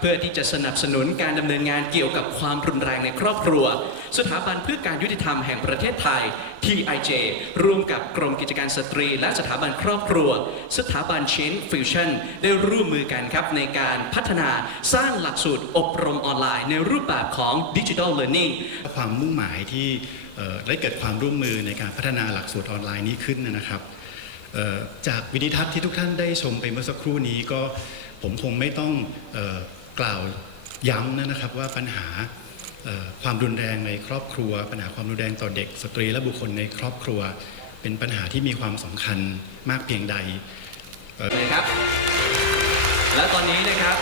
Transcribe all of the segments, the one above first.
เพื่อที่จะสนับสนุนการดำเนินงานเกี่ยวกับความรุนแรงในครอบครัว สถาบันเพื่อการยุติธรรมแห่งประเทศไทย TIJ ร่วมกับกรมกิจการสตรี และสถาบันครอบครัว สถาบัน Change Fusion ได้ร่วมมือกันครับในการพัฒนาสร้างหลักสูตรอบรมออนไลน์ ในรูปแบบของ Digital Learning ความมุ่งหมายที่ได้เกิดความร่วมมือในการพัฒนาหลักสูตรออนไลน์นี้ขึ้นนะครับจากวิดีทัศน์ที่ทุกท่านได้ชมไปเมื่อสักครู่นี้ก็ ผมคงไม่ต้องออกล่าวย้ำนะครับว่าปัญหาความรุนแรงในครอบครัว ปัญหาความรุนแรงต่อเด็ก สตรีและบุคคลในครอบครัว เป็นปัญหาที่มีความสำคัญมากเพียงใดเลยครับ และตอนนี้นะครับ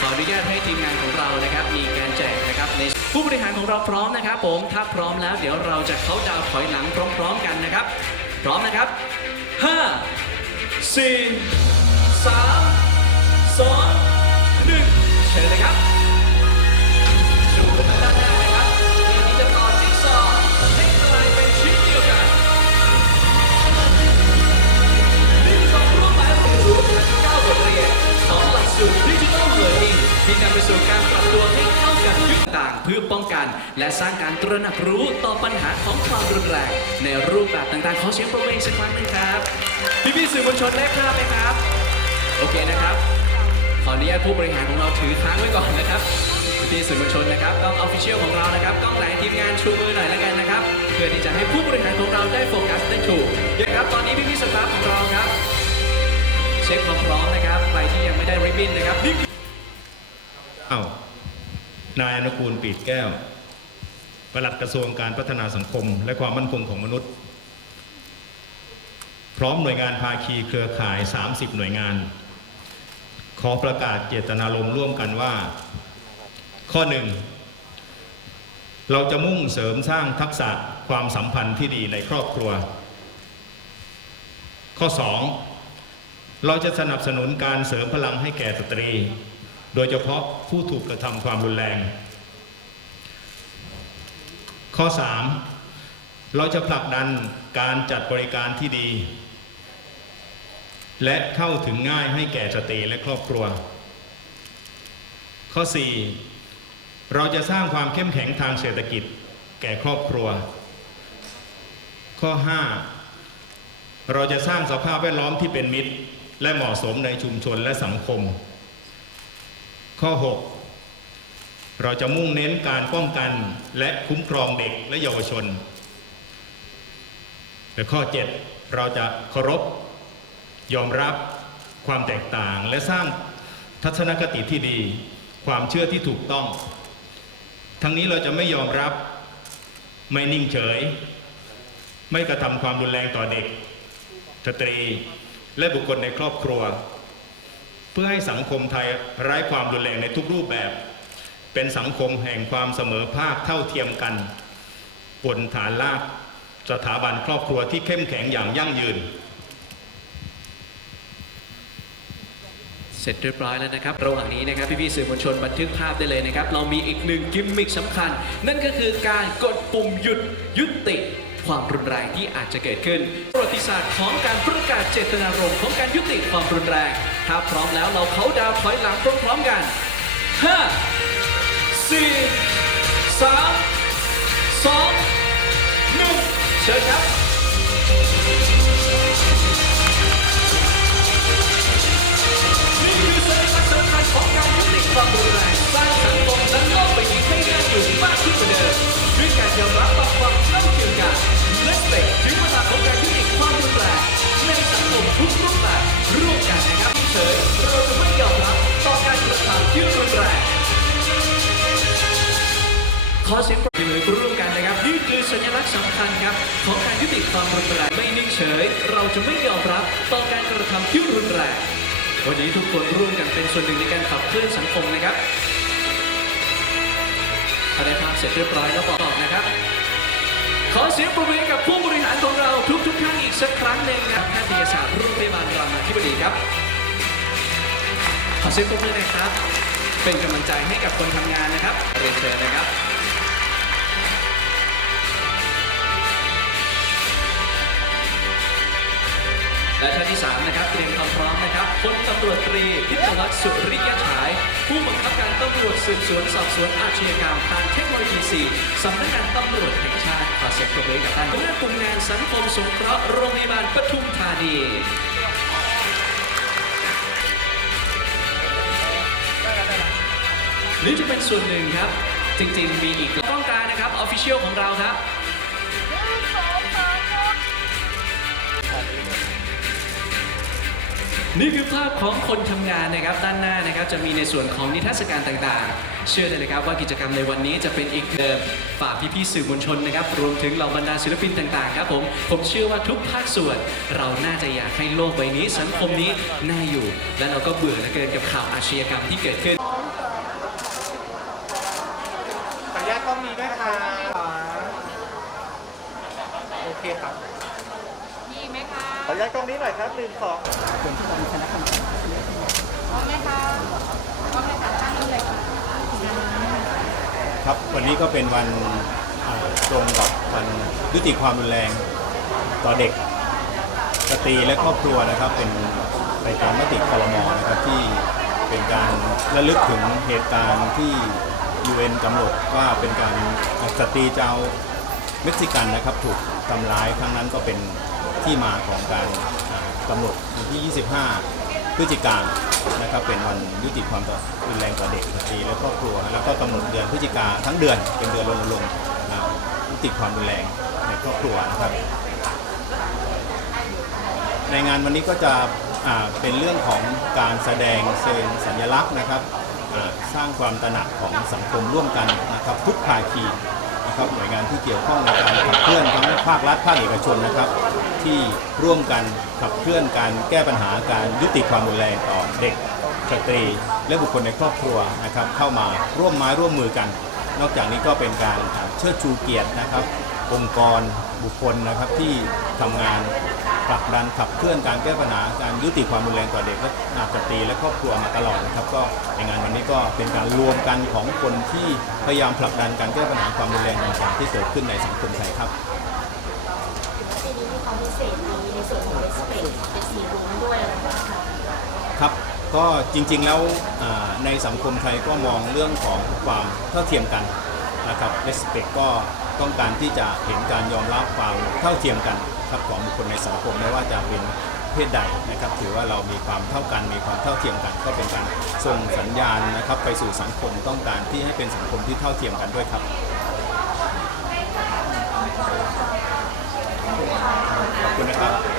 ขออนุญาตให้ทีมงานของเรานะครับ มีการแจกนะครับในผู้บริหารของเราพร้อมนะครับ ผมถ้าพร้อมแล้ว เดี๋ยวเราจะเขาดาวถอยหลังพร้อม ๆ กันนะครับ พร้อมนะครับ 5 4 3 2 1เชิญเลยครับดูกันด้านหน้านะครับเพื่อที่จะต่อจิ๊กซอว์ให้กลายเป็นชิ้นเดียวกันนี่คือความร่วมมือเรียนรู้9บทเรียนของหลักสูตรดิจิทัลเ a อร์นิ่งที่นำไปสู่การปรับตัวให้เข้ากับยุคต่างเพื่อป้องกัน และสร้างการตระหนักรู้ต่อปัญหาของความรุนแรงในรูปแบบต่างๆขอเสียงปรบมืออีกสักครั้งหนึงครับพี่ๆสื่อมวลชนได้ภาพไหมครับ โอเคนะครับ ขออนุญาตผู้บริหารของเราถือค้างไว้ก่อนนะครับพี่สื่อมวลชนนะครับกล้องออฟฟิเชียลของเรานะครับกล้องไหนทีมงานชูมือหน่อยแล้วกันนะครับ เพื่อที่จะให้ผู้บริหารของเราได้โฟกัสได้ถูกเดี๋ยวครับตอนนี้พี่ๆสตาฟของเราครับ เช็คความพร้อมนะครับใครที่ยังไม่ได้ริบบิ้นนะครับนี่อ้าวนายอนุกูลปีดแก้วปลัดกระทรวงการพัฒนาสังคม และความมั่นคงของมนุษย์ พร้อมหน่วยงานภาคีเครือข่าย 30 หน่วยงาน ขอประกาศเจตนารมณ์ร่วมกันว่า ข้อหนึ่งเราจะมุ่งเสริมสร้างทักษะความสัมพันธ์ที่ดีในครอบครัว ข้อ 2 เราจะสนับสนุนการเสริมพลังให้แก่สตรี โดยเฉพาะผู้ถูกกระทำความรุนแรง ข้อ 3 เราจะผลักดันการจัดบริการที่ดี และเข้าถึงง่ายให้แก่สตรีและครอบครัว ข้อ 4 เราจะสร้างความเข้มแข็งทางเศรษฐกิจแก่ครอบครัว ข้อ 5 เราจะสร้างสภาพแวดล้อมที่เป็นมิตร และเหมาะสมในชุมชนและสังคม ข้อ 6 เราจะมุ่งเน้นการป้องกันและคุ้มครองเด็กและเยาวชนและข้อ 7 เราจะเคารพ ยอมรับความแตกต่างและสร้างทัศนคติที่ดี ความเชื่อที่ถูกต้อง ทั้งนี้เราจะไม่ยอมรับไม่นิ่งเฉย ไม่กระทำความรุนแรงต่อเด็ก สตรี และบุคคลในครอบครัว เพื่อให้สังคมไทยไร้ความรุนแรงในทุกรูปแบบ เป็นสังคมแห่งความเสมอภาคเท่าเทียมกันบนฐานรากสถาบันครอบครัวที่เข้มแข็งอย่างยั่งยืน เสร็จเรียบร้อยแล้วนะครับ ระหว่างนี้นะครับพี่ๆสื่อมวลชนบันทึกภาพได้เลยนะครับ เรามีอีกหนึ่งกิมมิคสำคัญ นั่นก็คือการกดปุ่มหยุดยุติความรุนแรงที่อาจจะเกิดขึ้น ประวัติศาสตร์ของการประกาศเจตนารมณ์ของการยุติความรุนแรง ถ้าพร้อมแล้วเราเขาน์ดาวน์ถอยหลังพร้อมๆกัน 5 4 3 2 1 เชิญครับ ยอมรับต่อความเท่าเทียมกันและสเตตถึงเวลาของการยุติความรุนแรงในสังคมทุกรูปแบบร่วมกันนะครับเฉยเราจะไม่ยอมรับต่อการกระทำที่รุนแรงขอเสียงปรบมือร่วมกันนะครับนี่คือสัญลักษณ์สำคัญครับของการยุติความรุนแรงไม่นิ่งเฉย เราจะไม่ยอมรับต่อการกระทำที่รุนแรงวันนี้ทุกคนร่วมกันเป็นส่วนหนึ่งในการขับเคลื่อนสังคมนะครับ ได้ภาพเสร็จเรียบร้อยแล้วบอกนะครับ ขอเสียงปรบมือกับผู้บริหารของเราทุกๆท่านอีกสักครั้งหนึ่งครับแพทยศาสตร์โรงพยาบาลรามาธิบดีครับ ขอเสียงปรบมือน่อยครับ เป็นกำลังใจให้กับคนทำงานนะครับเรียนเชิญนะครับและท่านที่3นะครับเตรียมความพร้อมนะครับพลตำรวจตรีพิทวัฒน์สุริยฉาย ผู้บังคับการสืบสวนสอบสวนอาชญากรรมทางเทคโนโลยี 4 สำนักงานตำรวจแห่งชาติขอเสียงปรบมือกับท่านหัวหน้ากลุ่มงานสังคมสงเคราะห์โรงพยาบาลปทุมธานีนี่จะเป็นส่วนหนึ่งครับ จริงๆ มีอีกกล้องกลางนะครับออฟฟิเชียลของเราครับ นี่คือภาพของคนทำงานนะครับด้านหน้านะครับจะมีในส่วนของนิทรรศการต่างๆ เชื่อเลยนะครับว่ากิจกรรมในวันนี้จะเป็นอีกเดิมฝากพี่ๆสื่อมวลชนนะครับรวมถึงเหล่าบรรดาศิลปินต่างๆครับผมผมเชื่อว่าทุกภาคส่วน เราน่าจะอยากให้โลกใบนี้ สังคมนี้น่าอยู่ และเราก็เบื่อเหลือเกินกับข่าวอาชญากรรมที่เกิดขึ้น ขออนุญาตกล้องนี้ด้วยค่ะโอเคครับ มีไหมคะ ขออนุญาตกล้องนี้หน่อยครับหนึ่งสองคะพร้อมไหมคะตั้งเลยค่ะครับวันนี้ก็เป็นวันอ่าตรงกับวันยุติความรุนแรงต่อเด็กสตรีและครอบครัวนะครับ เป็นไปตามมติคอรมอนะครับที่เป็นการระลึกถึงเหตุการณ์ที่ UN กำหนดว่าเป็นการสตรีเจ้าเม็กซิกันนะครับถูกทำร้ายครั้งนั้นก็เป็น ที่มาของการอ่ากำหนดวันที่ 25 พฤศจิกายนนะครับเป็นวันยุติความต่อรุนแรงต่อเด็กสตรีและครอบครัว แล้วก็กำหนดเดือนพฤศจิกาทั้งเดือนเป็นเดือนรณรงค์ยุติความรุนแรงในครอบครัวนะครับ ในงานวันนี้ก็จะเป็นเรื่องของการแสดงเชิงสัญลักษณ์นะครับสร้างความตระหนักของสังคมร่วมกันนะครับทุกภาคี นะครับหน่วยงานที่เกี่ยวข้องในการขับเคลื่อนทั้งภาครัฐภาคเอกชนนะครับ ที่ร่วมกันขับเคลื่อนการแก้ปัญหาการยุติความรุนแรงต่อเด็กสตรี และบุคคลในครอบครัวนะครับ เข้ามาร่วมไม้ร่วมมือกัน นอกจากนี้ก็เป็นการเชิดชูเกียรตินะครับ องค์กรบุคคลนะครับที่ทำงาน ผลักดันขับเคลื่อนการแก้ปัญหาการยุติความรุนแรงต่อเด็กและนาสตรีและครอบครัวมาตลอดนะครับ ก็ในงานวันนี้ก็เป็นการรวมกันของคนที่พยายามผลักดันการแก้ปัญหาความรุนแรงต่างๆที่เกิดขึ้นในสังคมไทยครับปีนี้มีความพิเศษมีในส่วนของสเปนเป็นสีรุ้งด้วยอะไรแบบนี้ค่ะครับก็จริงๆแล้วอ่าในสังคมไทยก็มองเรื่องของความเท่าเทียมกันนะครับ respect ก็ต้องการที่จะเห็นการยอมรับความเท่าเทียมกัน นะครับของบุคคลในสังคมไม่ว่าจะเป็นเพศใดนะครับถือว่าเรามีความเท่ากันมีความเท่าเทียมกัน ก็เป็นการส่งสัญญาณนะครับไปสู่สังคมต้องการที่ให้เป็นสังคมที่เท่าเทียมกันด้วยครับขอบคุณนะครับ